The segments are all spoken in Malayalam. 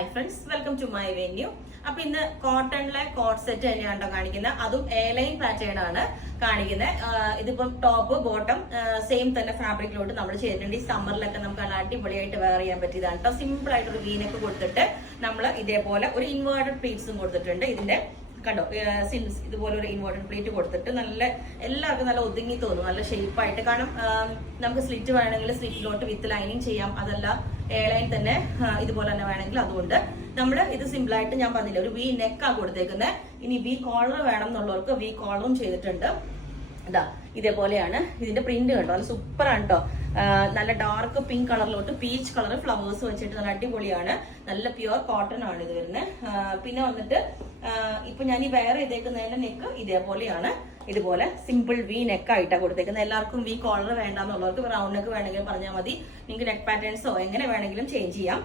Hi friends, welcome to my venue. അപ്പൊ ഇന്ന് കോട്ടണിലെ കോട്ട് സെറ്റ് തന്നെയാണോ കാണിക്കുന്നത്. അതും എ ലൈൻ പാറ്റേൺ ആണ് കാണിക്കുന്നത്. ഇതിപ്പം ടോപ്പ് ബോട്ടം സെയിം തന്നെ ഫാബ്രിക്കിലോട്ട് നമ്മൾ ചെയ്തിട്ടുണ്ട്. ഈ സമ്മറിലൊക്കെ നമുക്ക് നല്ല അടിപൊളിയായിട്ട് വെയർ ചെയ്യാൻ പറ്റിയതാണ് കേട്ടോ. സിമ്പിൾ ആയിട്ട് ഒരു വീനൊക്കെ കൊടുത്തിട്ട് നമ്മൾ ഇതേപോലെ ഒരു ഇൻവേർട്ടഡ് പ്ലീറ്റ്സും കൊടുത്തിട്ടുണ്ട്. ഇതിന്റെ കണ്ടോ, ഇതുപോലെ ഒരു ഇൻവേർട്ടഡ് പ്ലേറ്റ് കൊടുത്തിട്ട് നല്ല എല്ലാവർക്കും നല്ല ഒതുങ്ങി തോന്നും, നല്ല ഷേപ്പായിട്ട്. കാരണം നമുക്ക് സ്ലിറ്റ് വേണമെങ്കിൽ സ്ലിറ്റിലോട്ട് വിത്ത് ലൈനിങ് ചെയ്യാം, അതല്ല എ ലൈൻ തന്നെ ഇതുപോലെ തന്നെ വേണമെങ്കിൽ അതുകൊണ്ട് നമ്മൾ ഇത് സിമ്പിൾ ആയിട്ട് ഞാൻ പറഞ്ഞില്ല ഒരു വി നെക്കാ കൊടുത്തേക്കുന്നത്. ഇനി വി കോളർ വേണം എന്നുള്ളവർക്ക് വി കോളറും ചെയ്തിട്ടുണ്ട്. ഇതാ ഇതേപോലെയാണ് ഇതിന്റെ പ്രിന്റ് കണ്ടോ, നല്ല സൂപ്പറാണ് കേട്ടോ. നല്ല ഡാർക്ക് പിങ്ക് കളറിലോട്ട് പീച്ച് കളർ ഫ്ലവേഴ്സ് വെച്ചിട്ട് നല്ല അടിപൊളിയാണ്. നല്ല പ്യുവർ കോട്ടൺ ആണ് ഇത് വരുന്നത്. പിന്നെ വന്നിട്ട് ഇപ്പൊ ഞാൻ ഈ വെയർ ചെയ്തേക്കുന്നതിന്റെ നെക്ക് ഇതേപോലെയാണ്. ഇതുപോലെ സിമ്പിൾ വി നെക്ക് ആയിട്ടാണ് കൊടുത്തേക്കുന്നത്. എല്ലാവർക്കും വി കോളർ വേണ്ടെന്നുള്ളവർക്ക് റൗണ്ട് നെക്ക് വേണമെങ്കിലും പറഞ്ഞാൽ മതി. നിങ്ങൾക്ക് നെക്ക് പാറ്റേൺസോ എങ്ങനെ വേണമെങ്കിലും ചേഞ്ച് ചെയ്യാം.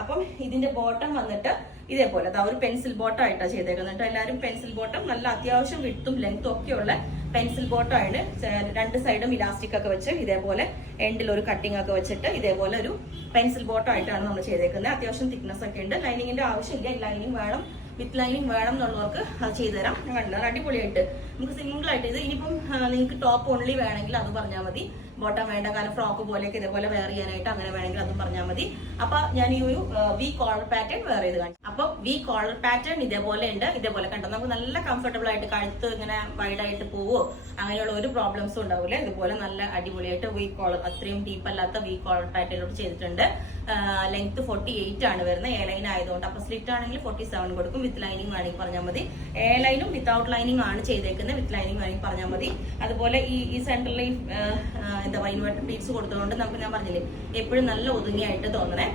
അപ്പം ഇതിന്റെ ബോട്ടം വന്നിട്ട് ഇതേപോലെ ഒരു പെൻസിൽ ബോട്ടം ആയിട്ടാണ് ചെയ്തേക്കുന്നത്. എല്ലാവരും പെൻസിൽ ബോട്ടം നല്ല അത്യാവശ്യം വിട്ടും ലെങ്ത്തും ഒക്കെയുള്ള പെൻസിൽ ബോട്ടം ആണ്. രണ്ട് സൈഡും ഇലാസ്റ്റിക് ഒക്കെ വെച്ച് ഇതേപോലെ എൻഡിൽ ഒരു കട്ടിംഗ് ഒക്കെ വെച്ചിട്ട് ഇതേപോലെ ഒരു പെൻസിൽ ബോട്ടം ആയിട്ടാണ് നമ്മൾ ചെയ്തേക്കുന്നത്. അത്യാവശ്യം തിക്നെസ് ഒക്കെ ഉണ്ട്. ലൈനിങ്ങിന്റെ ആവശ്യമില്ല. ലൈനിങ് വേണം, വിത്ത് ലൈനിങ് വേണം എന്നുള്ളവർക്ക് അത് ചെയ്തുതരാം. ഞാൻ കണ്ടത് അടിപൊളിയായിട്ട് നമുക്ക് സിംഗിൾ ആയിട്ട് ഇത്. ഇനിയിപ്പം നിങ്ങൾക്ക് ടോപ്പ് ഓൺലി വേണമെങ്കിൽ അത് പറഞ്ഞാൽ മതി. ബോട്ടം വേണ്ട, കാരണം ഫ്രോക്ക് പോലെയൊക്കെ ഇതേപോലെ വെയർ ചെയ്യാനായിട്ട് അങ്ങനെ വേണമെങ്കിൽ അതും പറഞ്ഞാൽ മതി. അപ്പൊ ഞാൻ ഈ ഒരു വി കോളർ പാറ്റേൺ വെയർ ചെയ്ത് കാണിച്ചു. അപ്പൊ വി കോളർ പാറ്റേൺ ഇതേപോലെ ഉണ്ട്. ഇതേപോലെ കണ്ടോ, നമുക്ക് നല്ല കംഫർട്ടബിൾ ആയിട്ട് കഴുത്ത് ഇങ്ങനെ വൈഡായിട്ട് പോവോ അങ്ങനെയുള്ള ഒരു പ്രോബ്ലംസും ഉണ്ടാവില്ല. ഇതുപോലെ നല്ല അടിപൊളിയായിട്ട് വി കോളർ, അത്രയും ഡീപ്പ് അല്ലാത്ത വി കോളർ പാറ്റേണിലോട്ട് ചെയ്തിട്ടുണ്ട്. ലെങ്ത് 48 ആണ് വരുന്നത്. എ ലൈൻ ആയതുകൊണ്ട്. അപ്പൊ സ്ലിറ്റ് ആണെങ്കിൽ 47 കൊടുക്കും. വിത്ത് ലൈനിങ് വേണമെങ്കിൽ പറഞ്ഞാൽ മതി. എ ലൈനും വിത്തൗട്ട് ലൈനിങ് ആണ് ചെയ്തേക്കുന്നത്. വിത്ത് ലൈനിങ് വേണമെങ്കിൽ പറഞ്ഞാൽ മതി. അതുപോലെ ഈ സെന്ററിൽ എന്താ ഇൻവെർട്ടർ പ്ലീറ്റ്സ് കൊടുത്തതുകൊണ്ട് നമുക്ക്, ഞാൻ പറഞ്ഞില്ലേ, എപ്പോഴും നല്ല ഒതുങ്ങിയായിട്ട് തോന്നണേ.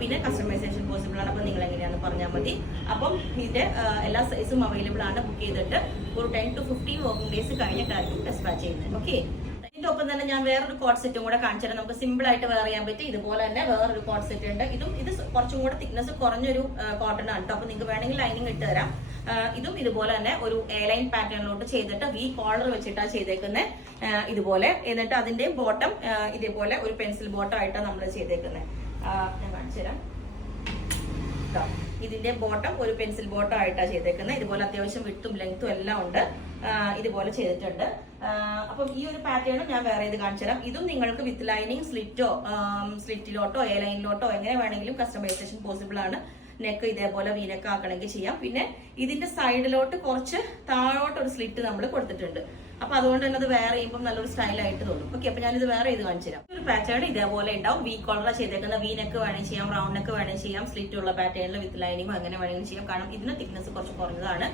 പിന്നെ കസ്റ്റമൈസേഷൻ പോസിബിൾ ആണ്. അപ്പൊ നിങ്ങൾ എങ്ങനെയാണെന്ന് പറഞ്ഞാൽ മതി. അപ്പം ഇതിന്റെ എല്ലാ സൈസും അവൈലബിൾ ആണ്. ബുക്ക് ചെയ്തിട്ട് ഒരു 10 to 15 വർക്കിംഗ് ഡേയ്സ് കഴിഞ്ഞിട്ടായിരിക്കും ഡിസ്പാച്ച് ചെയ്യുന്നത്. ഓക്കെ, ഇതിന്റെ ഒപ്പം തന്നെ ഞാൻ വേറൊരു കോട്ട് സെറ്റും കൂടെ കാണിച്ചാൽ നമുക്ക് സിമ്പിൾ ആയിട്ട് വെയർ ചെയ്യാൻ പറ്റും. ഇതുപോലെ തന്നെ വേറൊരു കോട്ട് സെറ്റ് ഉണ്ട്. ഇത് കുറച്ചും കൂടെ തിക്നെസ് കുറഞ്ഞൊരു കോട്ടൺ ആണ് കേട്ടോ. അപ്പൊ നിങ്ങൾക്ക് വേണമെങ്കിൽ ലൈനിങ് ഇട്ട് തരാം. ഇതും ഇതുപോലെ തന്നെ ഒരു എ ലൈൻ പാറ്റേണിലോട്ട് ചെയ്തിട്ട് വി കോളർ വെച്ചിട്ടാണ് ചെയ്തേക്കുന്നത്. ഇതുപോലെ എന്നിട്ട് അതിന്റെ ബോട്ടം ഇതേപോലെ ഒരു പെൻസിൽ ബോട്ടം ആയിട്ടാണ് നമ്മൾ ചെയ്തേക്കുന്നത്. ഞാൻ കാണിച്ചു തരാം. ഇതിന്റെ ബോട്ടം ഒരു പെൻസിൽ ബോട്ടം ആയിട്ടാണ് ചെയ്തേക്കുന്നത്. ഇതുപോലെ അത്യാവശ്യം വിട്ടും ലെങ്ത്തും എല്ലാം ഉണ്ട്. ഇതുപോലെ ചെയ്തിട്ടുണ്ട്. അപ്പം ഈ ഒരു പാറ്റേണും ഞാൻ വേറെ ചെയ്ത് കാണിച്ചു തരാം. ഇതും നിങ്ങൾക്ക് വിത്ത് ലൈനിങ് സ്ലിറ്റിലോട്ടോ എ ലൈനിലോട്ടോ എങ്ങനെ വേണമെങ്കിലും കസ്റ്റമൈസേഷൻ പോസിബിൾ ആണ്. നെക്ക് ഇതേപോലെ വീനൊക്കെ ആക്കണമെങ്കിൽ ചെയ്യാം. പിന്നെ ഇതിന്റെ സൈഡിലോട്ട് കുറച്ച് താഴോട്ട് ഒരു സ്ലിറ്റ് നമ്മൾ കൊടുത്തിട്ടുണ്ട്. അപ്പൊ അതുകൊണ്ട് തന്നെ അത് വേറെ ചെയ്യുമ്പോൾ നല്ലൊരു സ്റ്റൈലായിട്ട് തോന്നും. ഓക്കെ, അപ്പൊ ഞാനിത് വേറെ ചെയ്ത് കാണിച്ചു തരാം. ഒരു പാറ്റേൺ ഇതേപോലെ ഉണ്ടാവും. വി കോളർ ചെയ്തേക്കുന്ന വി നെക്ക് വേണമെങ്കിൽ ചെയ്യാം, റൗണ്ട് നെക്ക് വേണമെങ്കിൽ ചെയ്യാം, സ്ലിറ്റ് ഉള്ള പാറ്റേണിൽ വിത്ത് ലൈനിങ്ങും അങ്ങനെ വേണമെങ്കിൽ ചെയ്യാം. കാരണം ഇതിന് തിക്നെസ് കുറച്ച് കുറഞ്ഞതാണ്.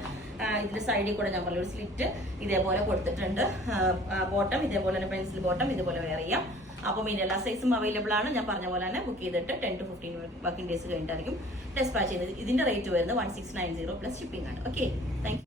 ഇതിന്റെ സൈഡിൽ കൂടെ ഞാൻ പറഞ്ഞ ഒരു സ്ലിറ്റ് ഇതേപോലെ കൊടുത്തിട്ടുണ്ട്. ബോട്ടം ഇതേപോലെ തന്നെ പെൻസിൽ ബോട്ടം ഇതുപോലെ വെയർ ചെയ്യാം. അപ്പം ഇതിന്റെ എല്ലാ സൈസും അവൈലബിൾ ആണ്. ഞാൻ പറഞ്ഞ പോലെ തന്നെ ബുക്ക് ചെയ്തിട്ട് 10 to 15 വർക്കിംഗ് ഡേയ്സ് കഴിഞ്ഞിട്ടായിരിക്കും ഡിസ്പാച്ച് ചെയ്യുന്നത്. ഇതിന്റെ റേറ്റ് വരുന്നത് 1690 പ്ലസ് ഷിപ്പിംഗ് ആണ്. Okay, thank you.